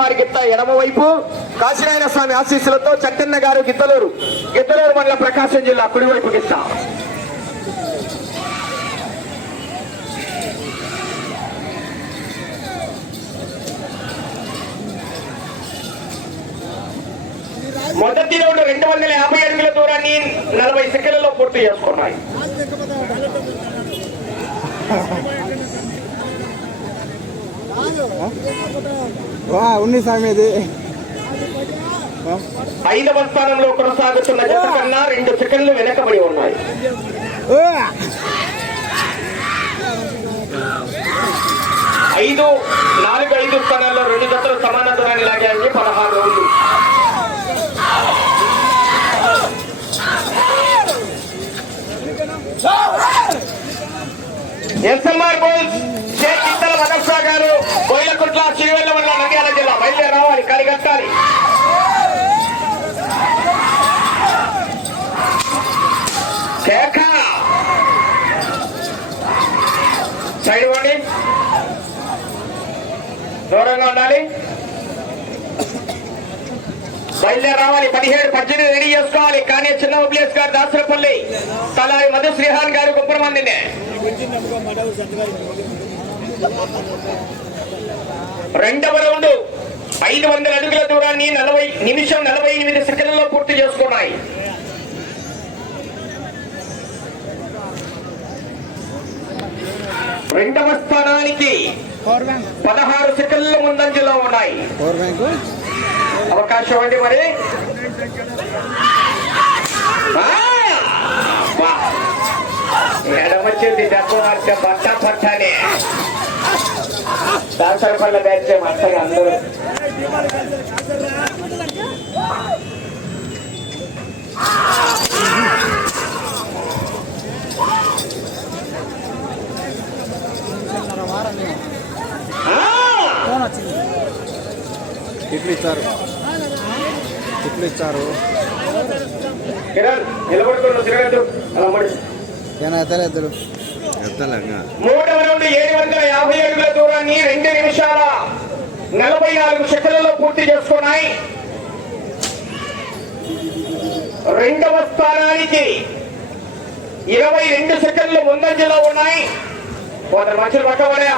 వారి గిత్త కాశీనారాయణ స్వామి ఆశీస్సులతో చట్టన్న గారు గిద్దలూరు. గిద్దలూరు మండల ప్రకాశం జిల్లా కుడివైపు గిత్త. మొదటి రౌండ్ రెండు వందల యాభై అడుగుల దూరాన్ని నలభై సెకండ్లలో పూర్తి చేసుకున్నాయి. వా ఉన్ని స్వామి ఇది. ఐదవ స్థానంలో కొనసాగుతున్న జత కన్నా రెండు సెకండ్లు వెనకబడి ఉన్నాయి! ఐదు నాలుగు ఐదు స్థానాల్లో రెండు జతలు సమాన దూరాన్ని లాగాయి పదహారు ఉండాలి. బయలుదేరి రావాలి పదిహేడు పద్దెనిమిది రెడీ చేసుకోవాలి. కానీ చిన్న ప్లేస్ గారు దాసరపల్లి తలారి మధు శ్రీహాన్ గారు గొప్ప మందిని. రెండవ రౌండ్ ఐదు వందల అడుగుల దూరాన్ని నలభై నిమిషం నలభై ఎనిమిది సెకండ్లలో పూర్తి చేసుకున్నాయి. రెండవ స్థానానికి పదహారు సెకండ్ల ముందంజలో ఉన్నాయి. అవకాశం అండి మరి. ఆ! వా! ఎడమొచ్చింది దెబ్బ మార్చే పట్ట పట్టని. దాసరపల్ల బ్యాచ్ మట్టగా అందరూ. ఇచ్చారు ఇట్లు ఇచ్చారు మూడవ రౌండ్ ఏడు వందల యాభై అడుగుల దూరాన్ని రెండు నిమిషాల నలభై నాలుగు సెకండ్లలో పూర్తి చేసుకున్నాయి. రెండవ స్థానానికి ఇరవై రెండు సెకండ్లు ముందంజలో ఉన్నాయి. కొందరు మనుషులు పక్కబడే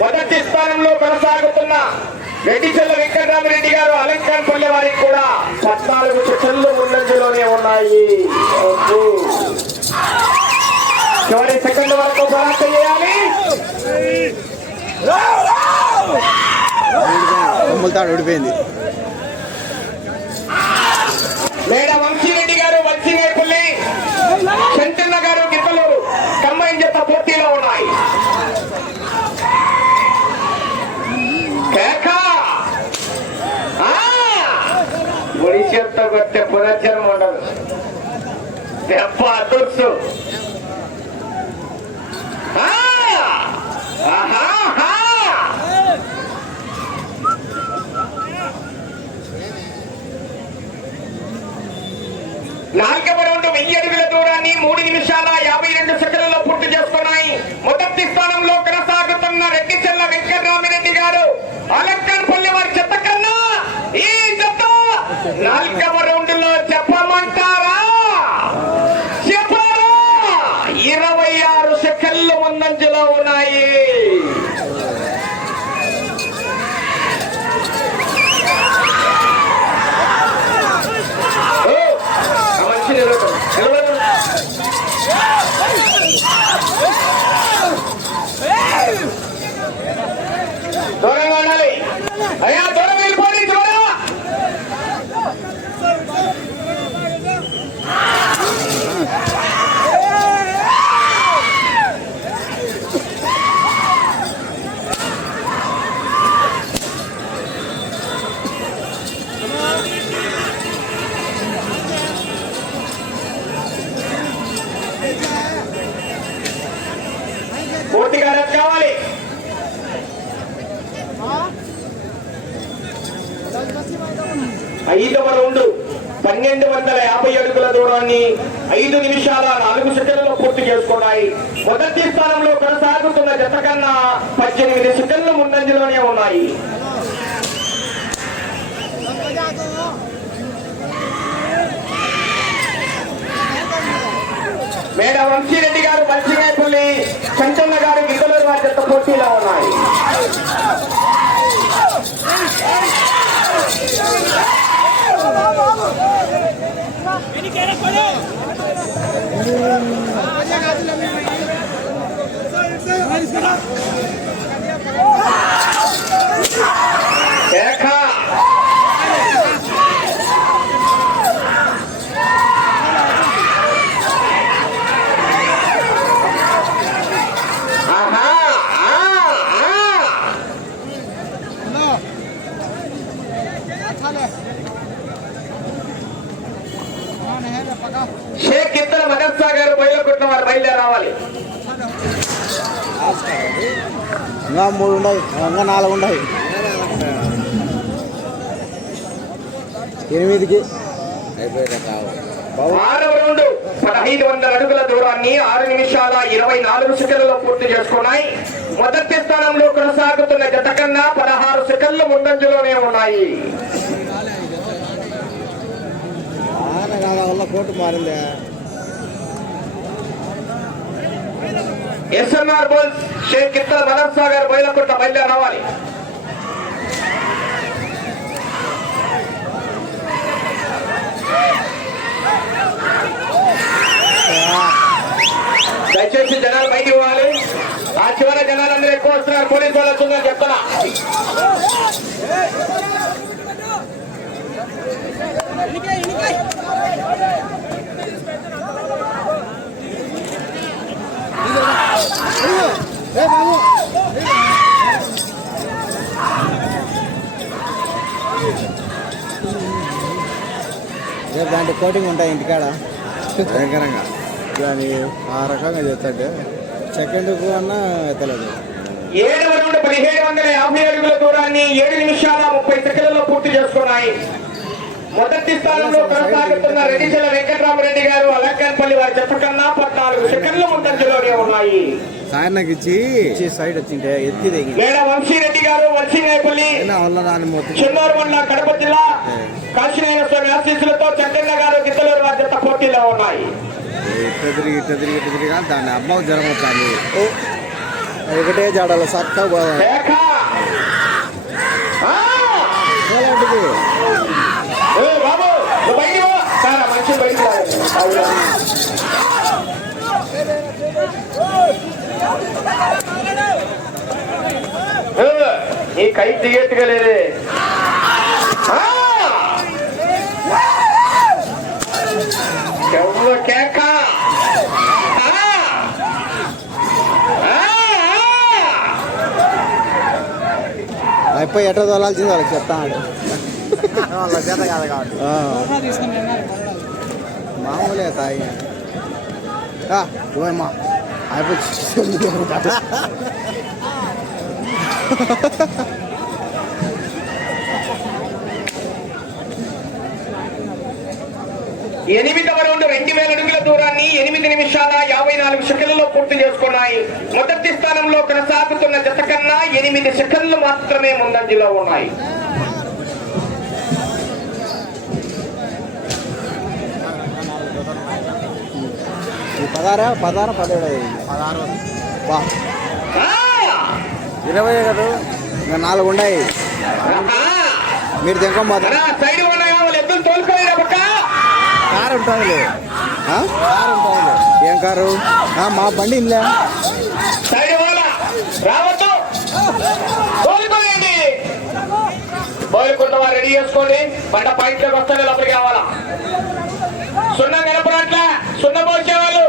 మొదటి స్థానంలో కొనసాగుతున్న రెడ్డిచెల్ల వెంకటరామరెడ్డి గారు అలంకాన్ పల్లె వారికి కూడా పద్నాలుగు సెకండ్లు ముందంజలోనే ఉన్నాయి. చివరి సెకండ్ వరకు పోరాటం చేయాలి. కొమ్ములతాడు ఊడిపోయింది. మేడ వంశీరెడ్డి గారు వంశీనేపల్లి శంకన్న గారు గిద్దలూరు కంబైన్ జత పోటీలో ఉన్నాయి. ఒడి చేత కొట్టే పునర్జన్మ ఉండదు దెబ్బ అదుర్సు ఐదవ రౌండ్ పన్నెండు వందల యాభై అడుగుల దూరాన్ని ఐదు నిమిషాల నాలుగు సెకండ్లలో పూర్తి చేసుకున్నాయి. మొదటి స్థానంలో కొనసాగుతున్న జత కన్నా పద్దెనిమిది సెకండ్ల ముందంజలోనే ఉన్నాయి. మేడ వంశీరెడ్డి గారు మంచిగాయపల్లి చంచన్న గారు గిద్దలూరు వారి పోటీలో ఉన్నాయి. છે. బయలుకొట్టిన వారు బయలుదేరి రావాలి ఇంకా మూడు ఉన్నాయి ఇంకా నాలుగు ఉన్నాయి ఎనిమిదికి ఆరవ రౌండ్ పదహైదు వందల అడుగుల దూరాన్ని ఆరు నిమిషాల ఇరవై నాలుగు సెకండ్లలో పూర్తి చేసుకున్నాయి. మొదటి స్థానంలో కొనసాగుతున్న జత కన్నా పదహారు సెకండ్లు ముందంజలోనే ఉన్నాయి. కోర్టు మారింది. ఎస్ఎన్ఆర్ బోల్స్ షేక్ కిత్తల మదర్సా గారు బయలుకొట్ట బయలుదేరి రావాలి. దయచేసి జనాలు బయటికి పోవాలి. ఆ చివర జనాలందరూ ఎక్కువ వస్తున్నారు. పోలీసు వాళ్ళు వస్తుందని చెప్తున్నా. ఏ బాబు రేపు దాంట్లో కోటింగ్ ఉంటాయి ఇంటికాడ. భయంకరంగా. దాని ఆ రకంగా చేస్తాంటే సెకండ్కు అన్నా ఎత్తలేదు. ఏడవ రౌండ్ పదిహేడు వందల యాభై అడుగుల దూరాన్ని ఏడు నిమిషాల ముప్పై సెకండ్లలో పూర్తి చేసుకున్నాయి. మొదటి స్థానంలో కొనసాగుతున్న రెడ్డిచెల వెంకటరామరెడ్డి గారు అలంకన్పల్లి వారి కన్నా పద్నాలుగు సెకండ్ల ముందంజలోనే ఉన్నాయి. నాకు ఇచ్చి సైడ్ వచ్చింటే ఎత్తి దిగి మేడ వంశీరెడ్డి గారు వంశీనేపల్లి చెన్నూరు మండలం కడప జిల్లా కాశీనాయన స్వామి ఆశీస్సులతో చంద్రన్న గారు గిద్దలూరు వారి పోటీలో ఉన్నాయి. ఇట్ట తిరిగి ఇట్ట తిరిగి తిరిగి దాన్ని ఒకటే జాడాలి బాబు బయటికి పో. సార్, ఆ మనిషి బయటికి రాలేదు. అవునా? ఏ, నీ కై దిగేట్టుగా లేదే ఆ! ఎవ్వ కేక ఆ! ఆ! ఆ! అయిపోయి ఎట్లా తోలాల్సింది వాళ్ళకి చెప్తాను వాళ్ళ చేత కాదు కాబట్టి మామూలే తాగి ఓయమ్మా అయిపోయి ఎనిమిదవ రౌండ్ రెండు వేల అడుగుల దూరాన్ని ఎనిమిది నిమిషాల యాభై నాలుగు సెకండ్లలో పూర్తి చేసుకున్నాయి. మొదటి స్థానంలో కొనసాగుతున్న జత కన్నా ఎనిమిది సెకండ్లు మాత్రమే ముందంజలో ఉన్నాయి. ఈ పదారా పదారా పదిహేడు పదహారు! ఇరవై కదా ఇంకా నాలుగు ఉన్నాయి! మీరు పక్క. కారు ఉంటుంది కారు ఉంటుంది ఏం కారు? ఆ, మా బండి ఇంలే సైడ్ వాళ్ళ రావద్దు. తోలుకోలేండి బోయకుంట రెడీ చేసుకోండి. పంట పాయింట్లోకి వస్తానే లోపలికి కావాలా సున్నా కనపడట్ల? సున్నా వాళ్ళు.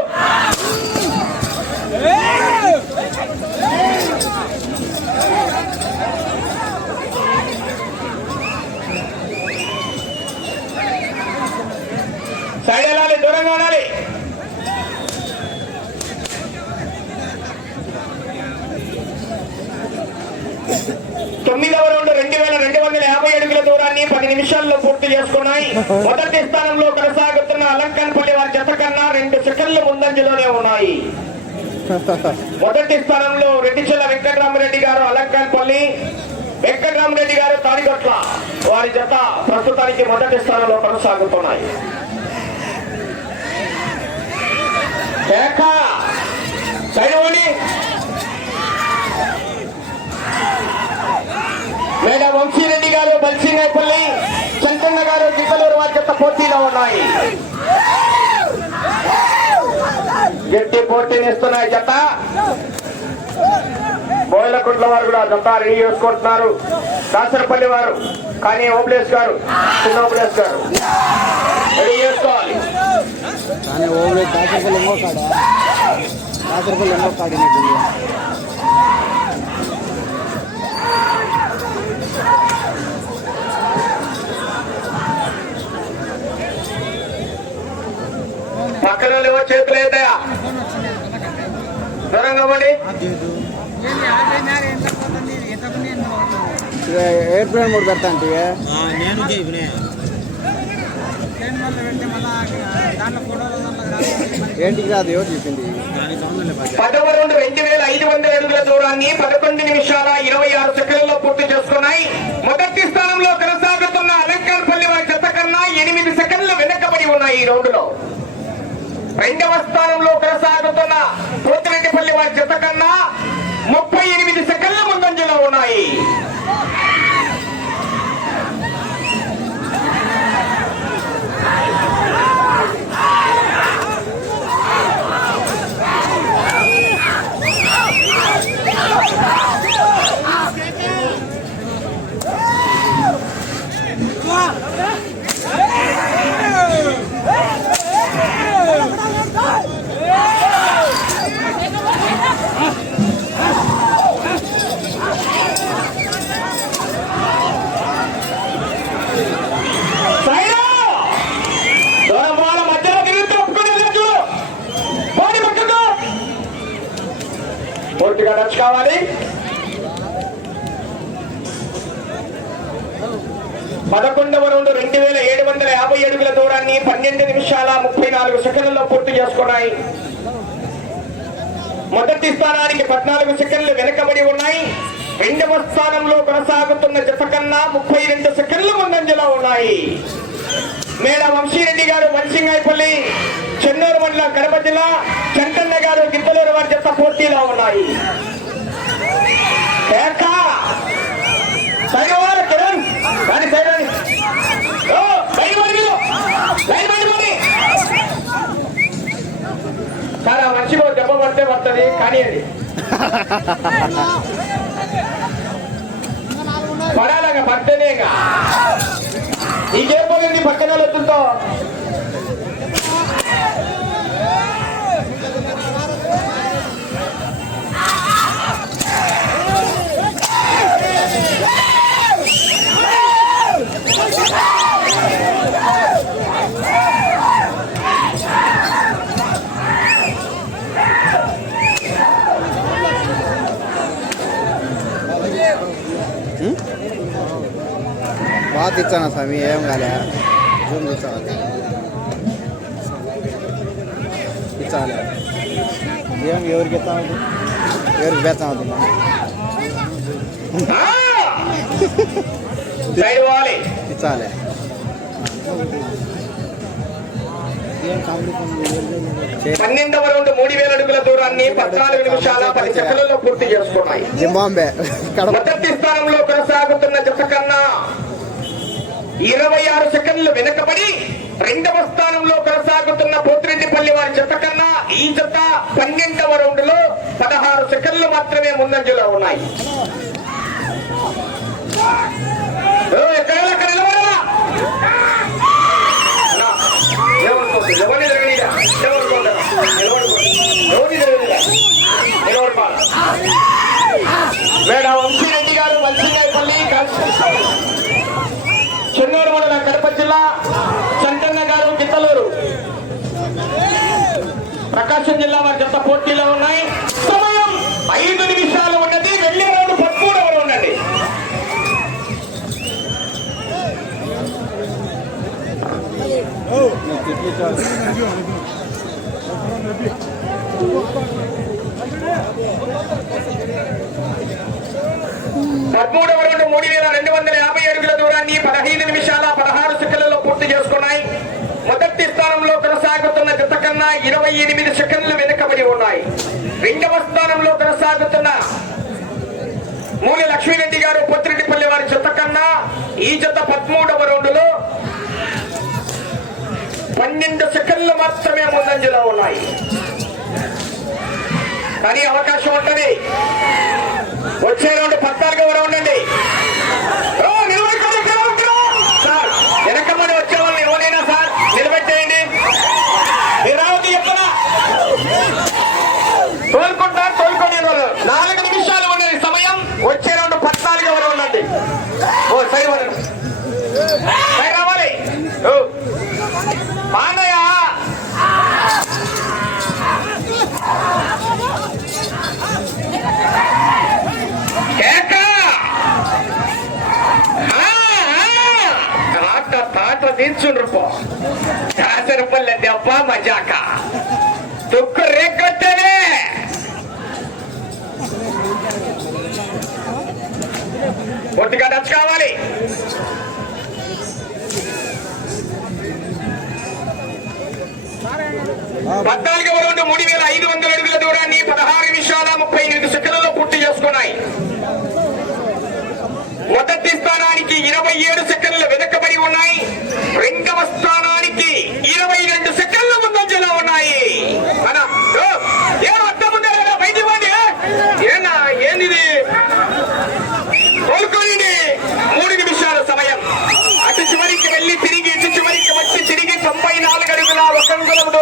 సైడ్ వెళ్ళాలి దూరంగా ఉండాలి. తొమ్మిదవ రౌండ్ రెండు వేల రెండు వందల యాభై అడుగుల దూరాన్ని పది నిమిషాల్లో పూర్తి చేసుకున్నాయి. మొదటి స్థానంలో కొనసాగుతున్న అలంకన్పల్లి వారి జత కన్నా రెండు సెకండ్లు ముందంజలోనే ఉన్నాయి. మొదటి స్థానంలో రెడ్డిచెల్ల వెంకటరామరెడ్డి గారు అలంకన్పల్లి వెంకటరామరెడ్డి గారు తాడిగట్ల వారి జత ప్రస్తుతానికి మొదటి స్థానంలో కొనసాగుతున్నాయి. కేక లేదా వంశీరెడ్డి గారు బల్సింగైపల్లి చంకన్న గారు గిద్దలూరు వారి జత పోటీలో ఉన్నాయి. గట్టి పోటీనిస్తున్నాయి జత బోయలకుంట్ల వారు కూడా జత రెడీ చేసుకుంటున్నారు. దాసరపల్లి వారు కానీ ఓబ్లేస్ గారు చిన్న ఓబ్లేస్ గారు. రెడీ చేసుకోవాలి. కానీ ఓవే దాసరపల్లి ఎంగో కాడ? దాసరపల్లి ఎంగో కాడినట్టుంది పక్కన లేవో చేతులు అవుతాయా దూరంగా పడి. ఎయిర్ప్లేన్ కూడా పెడతా అంటే నేను చెప్పినే ఏంటికి రాదు ఎవరు చెప్పింది? పదవ రెండు రెండు వేల ఐదు వందల అడుగుల దూరాన్ని పదకొండు నిమిషాల ఇరవై ఆరు సెకండ్లలో పూర్తి చేసుకున్నాయి. మొదటి స్థానంలో కొనసాగుతున్న అలంకార్పల్లి వారి జత కన్నా ఎనిమిది సెకండ్లు వెనకబడి ఉన్నాయి ఈ రౌండ్లో. రెండవ స్థానంలో కొనసాగుతున్న పోతిరెడ్డిపల్లి వారి జత కన్నా ముప్పై ఎనిమిది సెకండ్ల ముందంజలో ఉన్నాయి సైడు! దూరం వాళ్ళ మధ్యలో తిరుగుతూ ఒప్పుకునేది చూడు. పోనీ పక్కకు. పూర్తిగా టచ్ కావాలి పదకొండవ రౌండ్ రెండు వేల ఏడు వందల యాభై అడుగుల దూరాన్ని పన్నెండు నిమిషాల ముప్పై నాలుగు సెకండ్లలో పూర్తి చేసుకున్నాయి మొదటి స్థానానికి పద్నాలుగు సెకండ్లు వెనకబడి ఉన్నాయి రెండవ స్థానంలో కొనసాగుతున్న జత కన్నా ముప్పై రెండు సెకండ్లు ముందంజలో ఉన్నాయి. మేడ వంశీరెడ్డి గారు వంశింగాయపల్లి చెన్నూరు మండలం కడప జిల్లా చంటన్న గారు గిద్దలూరు వారి జత పోటీలో ఉన్నాయి. చాలా మంచిగా దెబ్బ పడితే పడుతుంది కానీ అది. పడాలగా పడితేనే నీకేం పోయింది పక్కన వద్దుతో స్వామి ఏం కాలే జూమ్ ఏం ఎవరికి ఎత్తా ఎవరికి ఇచ్చాలి ఏం కామెడీ పనులు పన్నెండవ రౌండ్ మూడు వేల అడుగుల దూరాన్ని పద్నాలుగు నిమిషాల పది సెకండ్లలో పూర్తి చేసుకున్నాయి. జింబాంబే. మొదటి స్థానంలో కొనసాగుతున్న జత కన్నా ఇరవై ఆరు సెకండ్లు వెనుకబడి రెండవ స్థానంలో కొనసాగుతున్న పోతిరెడ్డిపల్లి వారి జత కన్నా ఈ జత పన్నెండవ రౌండ్లో పదహారు సెకండ్లు మాత్రమే ముందంజలో ఉన్నాయి. మేడం వంశీరెడ్డి గారు నిలబడరా? అన్నా, ప్రకాశం జిల్లా వారికి ఎంత పోటీలో ఉన్నాయి. సమయం ఐదు నిమిషాలు ఉన్నది. వెళ్ళే వాళ్ళు పట్టుకోవడం ఉన్నది పదమూడవ రెండు మూడు వేల రెండు వందల యాభై అడుగుల దూరాన్ని పదహైదు నిమిషాల పదహారు సెకండ్లలో పూర్తి చేసుకున్నాయి. మొదటి స్థానంలో కొనసాగుతున్న జత కన్నా ఇరవై ఎనిమిది సెకండ్లు వెనుకబడి ఉన్నాయి. రెండవ స్థానంలో కొనసాగుతున్న మూల లక్ష్మీరెడ్డి గారు పొత్తిరెడ్డిపల్లి వారి జత కన్నా ఈ జత పదమూడవ రౌండ్లో పన్నెండు సెకండ్లు మాత్రమే ముందంజలో ఉన్నాయి. కానీ అవకాశం ఉంటుంది. వచ్చే రౌండ్ పద్నాలుగవ రౌండ్ అండి. సై సై రావాలి మానయ్య ನಿಂಚುಂಡ್ರಪ್ಪೋ ದಾಸರ ಪಲ್ಲೆ ದೆವ್ವ ಮಜಾಕ ತುಕ್ಕ ರೇಖತ್ತೇನೆ ಒಟ್ಟಿಗೆ ಹಚ್ಕ ఐదు వందల అడుగుల దూరాన్ని పదహారు నిమిషాల ముప్పై ఎనిమిది సెకండ్లలో పూర్తి చేసుకున్నాయి. మొదటి స్థానానికి ఇరవై ఏడు సెకండ్లు వెనకబడి ఉన్నాయి. రెండవ స్థానం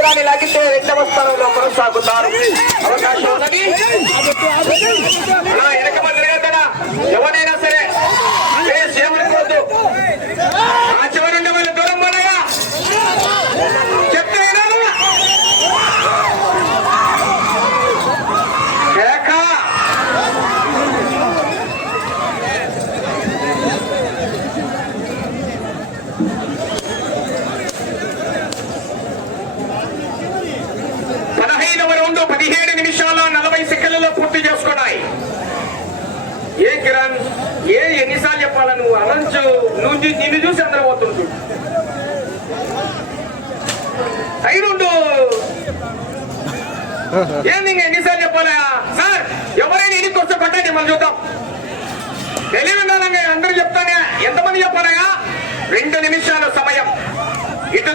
దూరాన్ని లాగితే రెండవ స్థానంలో కొనసాగుతారు. అవకాశం ఉన్నది.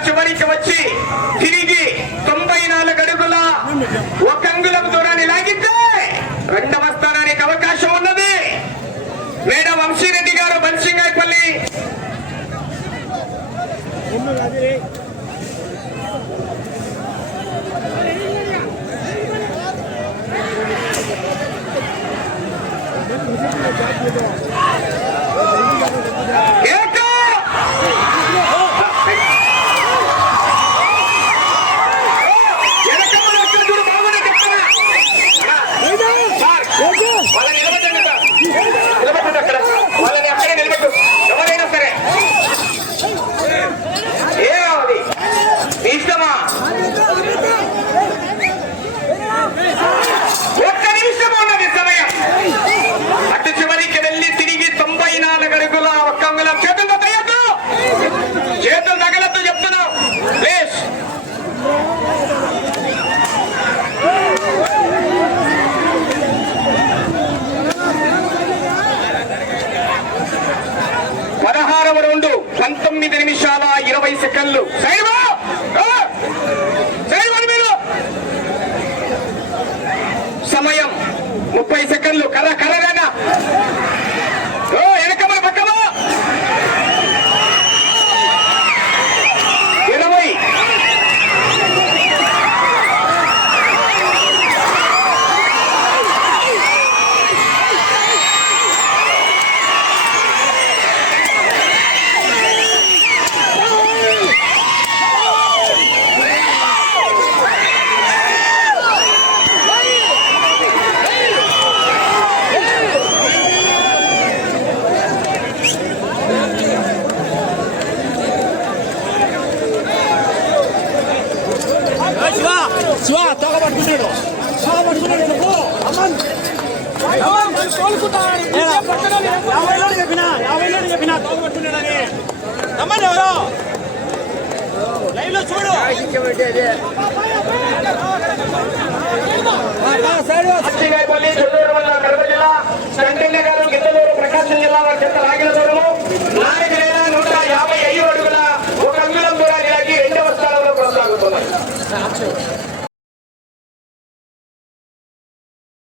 చివరికి వచ్చి తిరిగి తొంభై నాలుగు అడుగుల ఒక అంగులం దూరాన్ని లాగితే రెండవ స్థానానికి అవకాశం ఉన్నది మేడం వంశీరెడ్డి గారు Bansingayapalli Side Shiva తోక పట్టుకున్నాడు. తోక పట్టుకున్నాడు అమ్మన్. యాభైలో చెప్పిన? యాభైలో చెప్పిన? తోక పట్టుకున్నాడని నమ్మని ఎవరో? లైవ్లో చూడు అత్తిగాయపల్లి చిత్తూరు మండలం కడప జిల్లా సంటిల్లి గారు గిద్దలూరు ప్రకాశం జిల్లా వారి చెత్త రాగిన దూరము నాలుగు నూట యాభై ఐదు అడుగుల ఒక అంగుళం దూరానికి రెండవ స్థానంలో కొనసాగుతున్నాయి